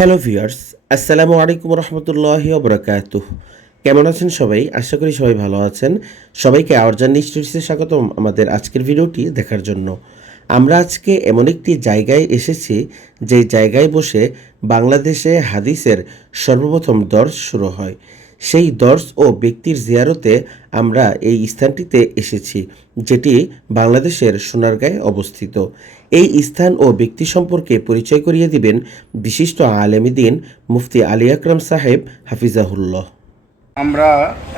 Hello viewers, আসসালামু আলাইকুম রহমতুল্লাহ বরকাত কেমন আছেন সবাই? আশা করি সবাই ভালো আছেন। সবাইকে আওয়ারজান নিশ্চয়ই স্বাগতম আমাদের আজকের ভিডিওটি দেখার জন্য। আমরা আজকে এমন একটি জায়গায় এসেছি যে জায়গায় বসে বাংলাদেশে হাদিসের সর্বপ্রথম দর্শ শুরু হয়। সেই দর্শ ও ব্যক্তির জিয়ারতে আমরা এই স্থানটিতে এসেছি, যেটি বাংলাদেশের সোনারগাঁয়ে অবস্থিত। এই স্থান ও ব্যক্তি সম্পর্কে পরিচয় করিয়ে দিবেন বিশিষ্ট আলেমিদিন মুফতি আলী আকরাম সাহেব হাফিজাহুল্লাহ। আমরা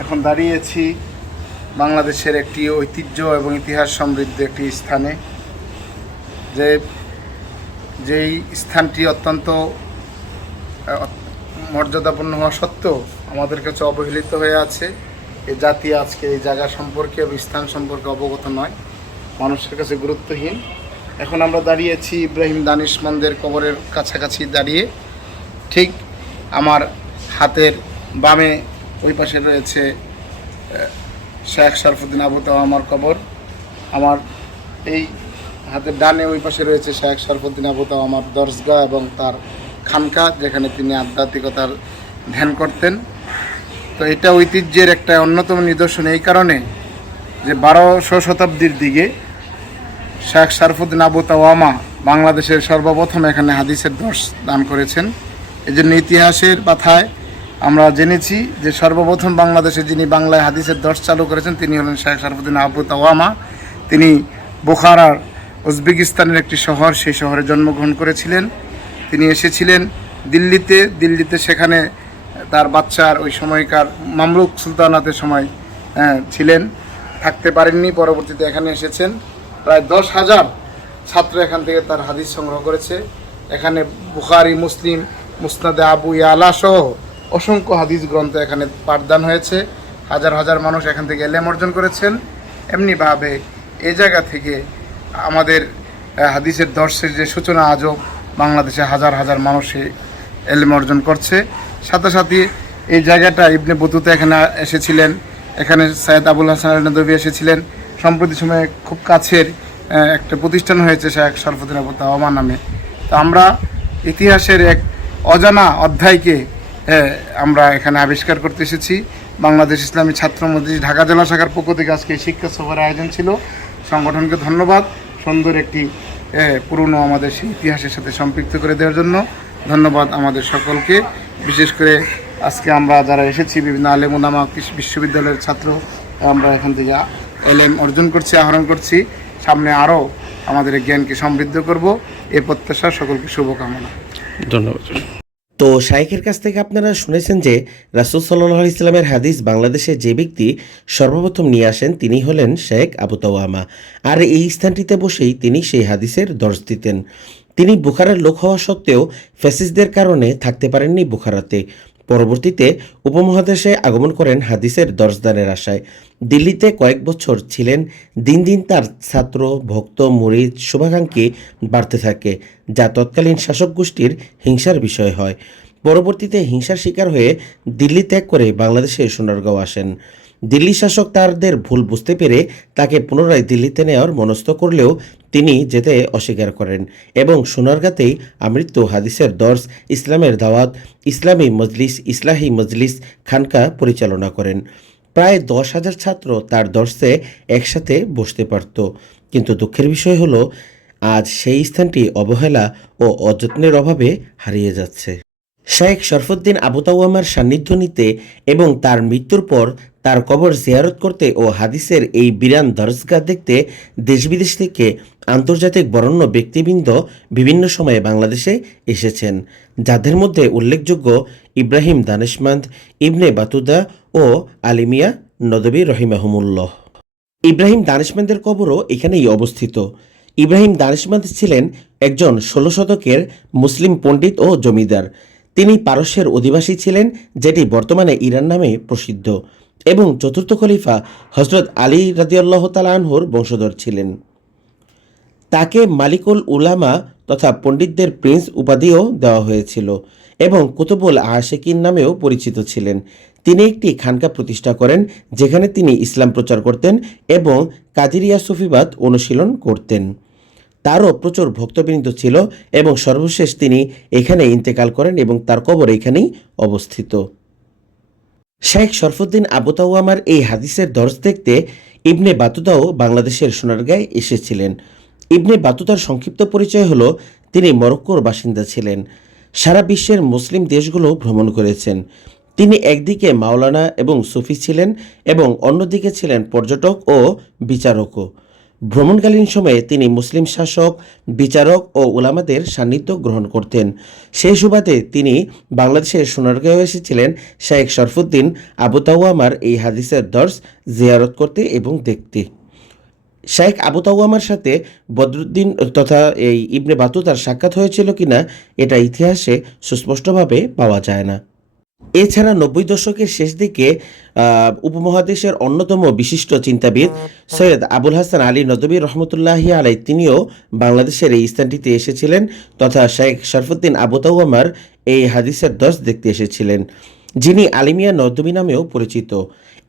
এখন দাঁড়িয়েছি বাংলাদেশের একটি ঐতিহ্য এবং ইতিহাস সমৃদ্ধ একটি স্থানে, যে, যেই স্থানটি অত্যন্ত মর্যাদাপূর্ণ হওয়া সত্ত্বেও আমাদের কাছে অবহেলিত হয়ে আছে। এই জাতি আজকে এই জায়গা সম্পর্কে স্থান সম্পর্কে অবগত নয়। মানুষের কাছে গুরুত্বহীন। এখন আমরা দাঁড়িয়েছি ইব্রাহিম দানিশমন্দের কবরের কাছাকাছি দাঁড়িয়ে। ঠিক আমার হাতের বামে ওই পাশে রয়েছে শেখ শরফুদ্দিন আবু আমার কবর। আমার এই হাতের ডানে ওই পাশে রয়েছে শেখ শরফুদ্দিন আবু আমার দর্শগা এবং তার খানকা, যেখানে তিনি আধ্যাত্মিকতার ধ্যান করতেন। তো এটা ঐতিহ্যের একটা অন্যতম নিদর্শন এই কারণে যে বারোশো শতাব্দীর দিকে শেখ শরফুদ্দিন আবু তাওয়ামা বাংলাদেশের সর্বপ্রথম এখানে হাদিসের দর্শ দান করেছেন। এই জন্য ইতিহাসের পাথায় আমরা জেনেছি যে সর্বপ্রথম বাংলাদেশে যিনি বাংলায় হাদিসের দর্শ চালু করেছেন, তিনি হলেন শেখ শরফুদ্দিন আবু তাওয়ামা। তিনি বোখারার উজবেকিস্তানের একটি শহর, সেই শহরে জন্মগ্রহণ করেছিলেন। তিনি এসেছিলেন দিল্লিতে। দিল্লিতে সেখানে তার বাচ্চার ওই সময়কার মামলুক সুলতানাতের সময় আহ, ছিলেন। থাকতে পারেননি পরবর্তীতে এখানে এসেছেন। প্রায় দশ হাজার ছাত্র এখান থেকে তার হাদিস সংগ্রহ করেছে। এখানে বুখারি মুসলিম মুসনাদে আবু ইয়ালা সহ অসংখ্য হাদিস গ্রন্থ এখানে পাঠদান হয়েছে। হাজার হাজার মানুষ এখান থেকে এলেম অর্জন করেছেন। এমনিভাবে এ জায়গা থেকে আমাদের হাদিসের দর্শের যে সূচনা আজও বাংলাদেশে হাজার হাজার মানুষে এলেম অর্জন করছে। সাথে এই জায়গাটা ইবনে বতুতে এখানে এসেছিলেন। এখানে সৈয়দ আবুল হাসান আল নদী এসেছিলেন। সম্প্রতি সময়ে খুব কাছের একটা প্রতিষ্ঠান হয়েছে শেখ শরফুদ্দিন আবু তাওয়ামা নামে। তো আমরা ইতিহাসের এক অজানা অধ্যায়কে আমরা এখানে আবিষ্কার করতে এসেছি। বাংলাদেশ ইসলামী ছাত্র মজলিস ঢাকা জেলা শাখার পক্ষ থেকে আজকে শিক্ষা সভার আয়োজন ছিল। সংগঠনকে ধন্যবাদ সুন্দর একটি পুরনো আমাদের সেই ইতিহাসের সাথে সম্পৃক্ত করে দেওয়ার জন্য। ধন্যবাদ আমাদের সকলকে। বিশেষ করে আজকে আমরা যারা এসেছি বিভিন্ন আলেমুনামা কৃষি বিশ্ববিদ্যালয়ের ছাত্র আমরা এখান থেকে এলএম অর্জন করছি আহরণ করছি। সামনে আরও আমাদের জ্ঞানকে সমৃদ্ধ করব। এ প্রত্যাশা সকলকে শুভকামনা। ধন্যবাদ। তো শাইখের কাছ থেকে আপনারা শুনেছেন যে রাসুল সাল্লাহ ইসলামের হাদিস বাংলাদেশে যে ব্যক্তি সর্বপ্রথম নিয়ে আসেন তিনি হলেন শেখ আবু তাওয়ামা। আর এই স্থানটিতে বসেই তিনি সেই হাদিসের দর্শ দিতেন। তিনি বুখারার লোক হওয়া সত্ত্বেও ফ্যাসিসদের কারণে থাকতে পারেননি বুখারাতে। পরবর্তীতে উপমহাদেশে আগমন করেন হাদিসের দর্শদানের আশায়। দিল্লিতে কয়েক বছর ছিলেন, দিন দিন তার ছাত্র, ভক্ত, মুরিদ শুভাকাঙ্ক্ষী বাড়তে থাকে, যা তৎকালীন শাসক গোষ্ঠীর হিংসার বিষয় হয়। পরবর্তীতে হিংসার শিকার হয়ে দিল্লি ত্যাগ করে বাংলাদেশে সোনারগাঁও আসেন। দিল্লি শাসক তারদের ভুল বুঝতে পেরে তাকে পুনরায় দিল্লিতে নেওয়ার মনস্থ করলেও তিনি যেতে অস্বীকার করেন এবং সোনারগাঁতেই আমৃত্য হাদিসের দর্শ, ইসলামের দাওয়াত, ইসলামী মজলিস, ইসলাহি মজলিস খানকা পরিচালনা করেন। প্রায় দশ হাজার ছাত্র তার দর্শে একসাথে বসতে পারত। কিন্তু দুঃখের বিষয় হলো, আজ সেই স্থানটি অবহেলা ও অযত্নের অভাবে হারিয়ে যাচ্ছে। শেখ শরফুদ্দিন আবু তাওয়ামার সান্নিধ্য নিতে এবং তার মৃত্যুর পর তার কবর জিয়ারত করতে ও হাদিসের এই বিরান দরজগাহ দেখতে দেশ বিদেশ থেকে আন্তর্জাতিক বরণ্য ব্যক্তিবৃন্দ বিভিন্ন সময়ে বাংলাদেশে এসেছেন, যাদের মধ্যে উল্লেখযোগ্য ইব্রাহিম দানেশমান্দ, ইবনে বাতুদা ও আলিমিয়া নদবী রহিমাহমুল্লাহ। ইব্রাহিম দানিশমান্দের কবরও এখানেই অবস্থিত। ইব্রাহিম দানিশমান্দ ছিলেন একজন ষোলো শতকের মুসলিম পণ্ডিত ও জমিদার। তিনি পারস্যের অধিবাসী ছিলেন, যেটি বর্তমানে ইরান নামে প্রসিদ্ধ। এবং চতুর্থ খলিফা হজরত আলী রাদিয়াল্লাহ তালানহুর বংশধর ছিলেন। তাকে মালিকুল উলামা তথা পণ্ডিতদের প্রিন্স উপাধিও দেওয়া হয়েছিল এবং কুতুবুল আশেকিন নামেও পরিচিত ছিলেন। তিনি একটি খানকা প্রতিষ্ঠা করেন, যেখানে তিনি ইসলাম প্রচার করতেন এবং কাদিরিয়া সুফিবাদ অনুশীলন করতেন। তারও প্রচুর ভক্তবৃন্দ ছিল এবং সর্বশেষ তিনি এখানে ইন্তেকাল করেন এবং তার কবর এখানেই অবস্থিত। শেখ শরফুদ্দিন আবুতাওয়ামার এই হাদিসের দর্জ দেখতে ইবনে বাতুদাও বাংলাদেশের সোনারগাঁয় এসেছিলেন। ইবনে বাতুদার সংক্ষিপ্ত পরিচয় হল, তিনি মরক্কোর বাসিন্দা ছিলেন। সারা বিশ্বের মুসলিম দেশগুলো ভ্রমণ করেছেন। তিনি একদিকে মাওলানা এবং সুফি ছিলেন এবং অন্যদিকে ছিলেন পর্যটক ও বিচারকও। ভ্রমণকালীন সময়ে তিনি মুসলিম শাসক, বিচারক ও উলামাদের সান্নিধ্য গ্রহণ করতেন। সেই সুবাদে তিনি বাংলাদেশের সোনারগাঁও এসেছিলেন। শেখ শরফুদ্দিন আবু তাওয়ামার এই হাদিসের দর্শ জিয়ারত করতে এবং দেখতে। শেখ আবু তাওয়ামার সাথে বদরুদ্দিন তথা এই ইবনে বাতুতার সাক্ষাৎ হয়েছিল কিনা, এটা ইতিহাসে সুস্পষ্টভাবে পাওয়া যায় না। এছাড়া নব্বই দশকের শেষ দিকে উপমহাদেশের অন্যতম বিশিষ্ট চিন্তাবিদ সৈয়দ আবুল হাসান আলী নদবী রহমতুল্লাহি আলাই তিনিও বাংলাদেশের এই স্থানটিতে এসেছিলেন তথা শেখ শরফুদ্দিন আবু তাওয়ামার এই হাদিসের দশ দেখতে এসেছিলেন, যিনি আলিমিয়া নদবী নামেও পরিচিত।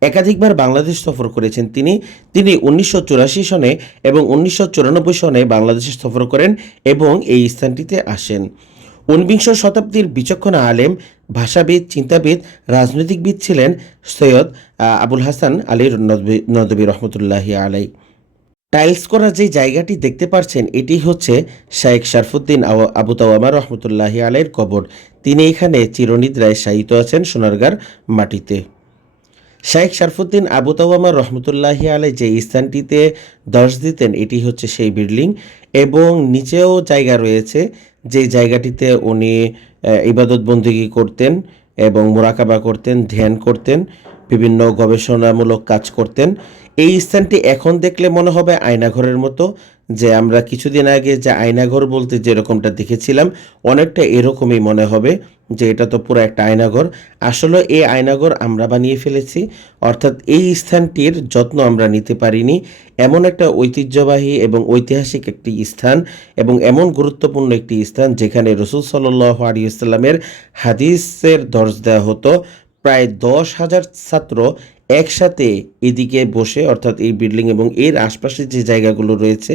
একাধিকবার বাংলাদেশ সফর করেছেন তিনি। তিনি উনিশশো চুরাশি সনে এবং উনিশশো চুরানব্বই সনে বাংলাদেশে সফর করেন এবং এই স্থানটিতে আসেন। ঊনবিংশ শতাব্দীর বিচক্ষণ আলেম ভাষাবিদ, চিন্তাবিদ, রাজনৈতিকবিদ ছিলেন সৈয়দ আবুল হাসান আলীর নদবী- নদবী রহমতুল্লাহি আলাই টাইলস করা যে জায়গাটি দেখতে পাচ্ছেন এটি হচ্ছে শায়েখ শারফুদ্দিন আবু তাওয়ামা রহমতুল্লাহি আলাইয়ের কবর। তিনি এখানে চিরনিদ্রায় শায়িত আছেন সোনারগার মাটিতে। শাইখ শারফুদ্দিন আবু তাওয়ামা রহমতুল্লাহি আলাই যে স্থানটিতে দর্শ দিতেন, এটি হচ্ছে সেই বিল্ডিং এবং নিচেও জায়গা রয়েছে। যে জায়গাটিতে উনি ইবাদত বন্দিগি করতেন এবং মোরাকাবা করতেন, ধ্যান করতেন, বিভিন্ন গবেষণামূলক কাজ করতেন। এই স্থানটি এখন দেখলে মনে হবে আয়নাঘরের মতো। যে আমরা কিছুদিন আগে যে আয়নাঘর বলতে যেরকমটা দেখেছিলাম, অনেকটা এরকমই মনে হবে যে এটা তো পুরো একটা আয়নাঘর। আসলে এই আয়নাঘর আমরা বানিয়ে ফেলেছি, অর্থাৎ এই স্থানটির যত্ন আমরা নিতে পারিনি। এমন একটা ঐতিহ্যবাহী এবং ঐতিহাসিক একটি স্থান এবং এমন গুরুত্বপূর্ণ একটি স্থান যেখানে রসুল সাল্লাহ আলিয়াল্লামের হাদিসের দর্জ দেওয়া হতো। প্রায় দশ হাজার ছাত্র একসাথে এদিকে বসে, অর্থাৎ এই বিল্ডিং এবং এর আশপাশে যে জায়গাগুলো রয়েছে,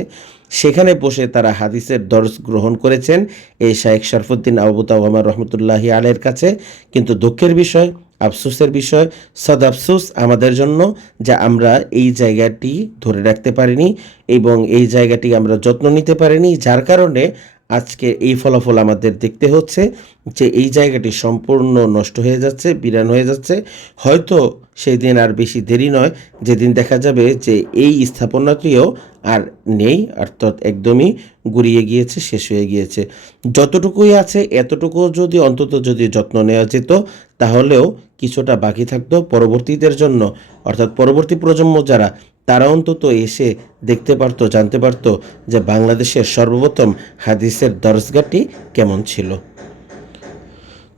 সেখানে বসে তারা হাদিসের দর্জ গ্রহণ করেছেন। এই শায়েখ শরফুদ্দিন আবু তাওয়ামা রহমতুল্লাহি আলের কাছে। কিন্তু দুঃখের বিষয়, আফসোসের বিষয়, সদ আফসোস আমাদের জন্য যে আমরা এই জায়গাটি ধরে রাখতে পারিনি এবং এই জায়গাটি আমরা যত্ন নিতে পারিনি, যার কারণে আজকে এই ফলাফল আমাদের দেখতে হচ্ছে যে এই জায়গাটি সম্পূর্ণ নষ্ট হয়ে যাচ্ছে, বিরান হয়ে যাচ্ছে। হয়তো সেই দিন আর বেশি দেরি নয়, যেদিন দেখা যাবে যে এই স্থাপনাটিও আর নেই, অর্থাৎ একদমই গুড়িয়ে গিয়েছে, শেষ হয়ে গিয়েছে। যতটুকুই আছে, এতটুকু যদি অন্তত যদি যত্ন নেওয়া যেত, তাহলেও কিছুটা বাকি থাকতো পরবর্তীদের জন্য। অর্থাৎ পরবর্তী প্রজন্ম যারা তারা অন্তত এসে দেখতে পারত জানতে পারত যে বাংলাদেশের সর্বপ্রথম হাদিসের দরজগাটি কেমন ছিল।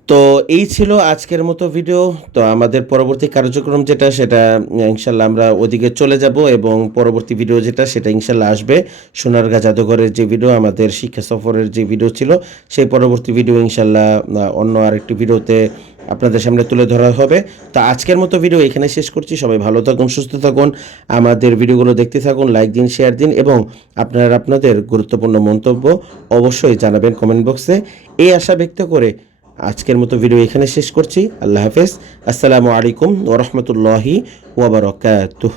তো এই ছিল আজকের মতো ভিডিও তো আমাদের পরবর্তী কার্যক্রম যেটা, সেটা ইনশাল্লাহ আমরা ওদিকে চলে যাব এবং পরবর্তী ভিডিও যেটা, সেটা ইনশাল্লাহ আসবে। সোনারগাঁ জাদুঘরের যে ভিডিও আমাদের শিক্ষা সফরের যে ভিডিও ছিল, সেই পরবর্তী ভিডিও ইনশাল্লাহ অন্য আরেকটি ভিডিওতে আপনাদের সামনে তুলে ধরা হবে। তো আজকের মতো ভিডিও এখানে শেষ করছি। সবাই ভালো থাকুন, সুস্থ থাকুন। আমাদের ভিডিওগুলো দেখতে থাকুন লাইক দিন শেয়ার দিন এবং আপনারা আপনাদের গুরুত্বপূর্ণ মন্তব্য অবশ্যই জানাবেন কমেন্ট বক্সে এই আশা ব্যক্ত করে আজকের মতো ভিডিও এখানে শেষ করছি। আল্লাহ হাফেজ। আসসালামু আলাইকুম ওরহমতুল্লাহি ওবরকাতুহ